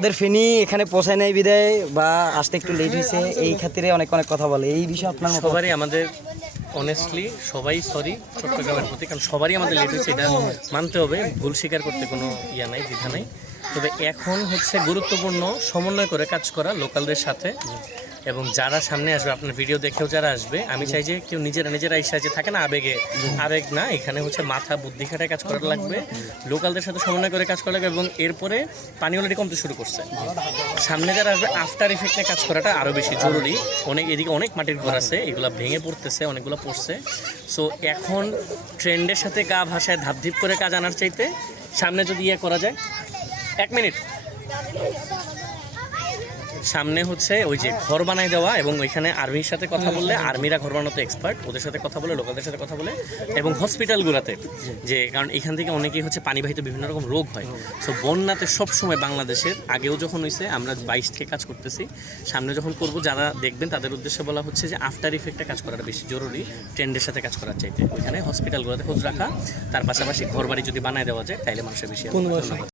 ওদের ফেনি এখানে পৌঁছায় নাই বিদায় বা আসতে একটু লেট হয়েছে এই খাতিরে অনেক অনেক কথা বলে এই বিষয়ে আপনার সবারই আমাদের অনেস্টলি সবাই সরি চট্টগ্রামের প্রতি, কারণ সবারই আমাদের লেট হয়েছে, এটা মানতে হবে, ভুল স্বীকার করতে কোনো ইয়া নাই, দ্বিধা নাই। তবে এখন হচ্ছে গুরুত্বপূর্ণ সমন্বয় করে কাজ করা লোকালদের সাথে, এবং যারা সামনে আসবে আপনার ভিডিও দেখেও যারা আসবে, আমি চাই যে কেউ নিজেরা এসে যে থাকে না আবেগ না, এখানে হচ্ছে মাথা বুদ্ধি খাটায় কাজ করা লাগবে, লোকালদের সাথে সমন্বয় করে কাজ করা লাগবে। এবং এরপরে পানি অলরেডি কমতে শুরু করছে, সামনে যারা আসবে আফটার ইফেক্টে কাজ করাটা আরও বেশি জরুরি। এদিকে অনেক মাটির ঘর আছে, এগুলো ভেঙে পড়তেছে, অনেকগুলো পড়ছে। সো এখন ট্রেন্ডের সাথে গা ভাষায় ধাপধিপ করে কাজ আনার চাইতে সামনে যদি ইয়ে করা যায়, 1 মিনিট সামনে হচ্ছে ওই যে ঘর বানাই দেওয়া, এবং ওইখানে আর্মির সাথে কথা বললে, আর্মিরা ঘর বানাতে এক্সপার্ট, ওদের সাথে কথা বলে, লোকালদের সাথে কথা বলে, এবং হসপিটালগুলোতে যে, কারণ এখান থেকে অনেকেই হচ্ছে পানিবাহিত বিভিন্ন রকম রোগ হয়। সো বন্যাতে সবসময় বাংলাদেশের আগেও যখন হয়েছে, আমরা 22 থেকে কাজ করতেছি, সামনে যখন করব যারা দেখবেন তাদের উদ্দেশ্যে বলা হচ্ছে যে আফটার ইফেক্টে কাজ করাটা বেশি জরুরি ট্রেন্ডের সাথে কাজ করার চাইতে। ওইখানে হসপিটালগুলোতে খোঁজ রাখা, তার পাশাপাশি ঘর বাড়ি যদি বানায় দেওয়া যায় তাহলে মানুষের বেশি।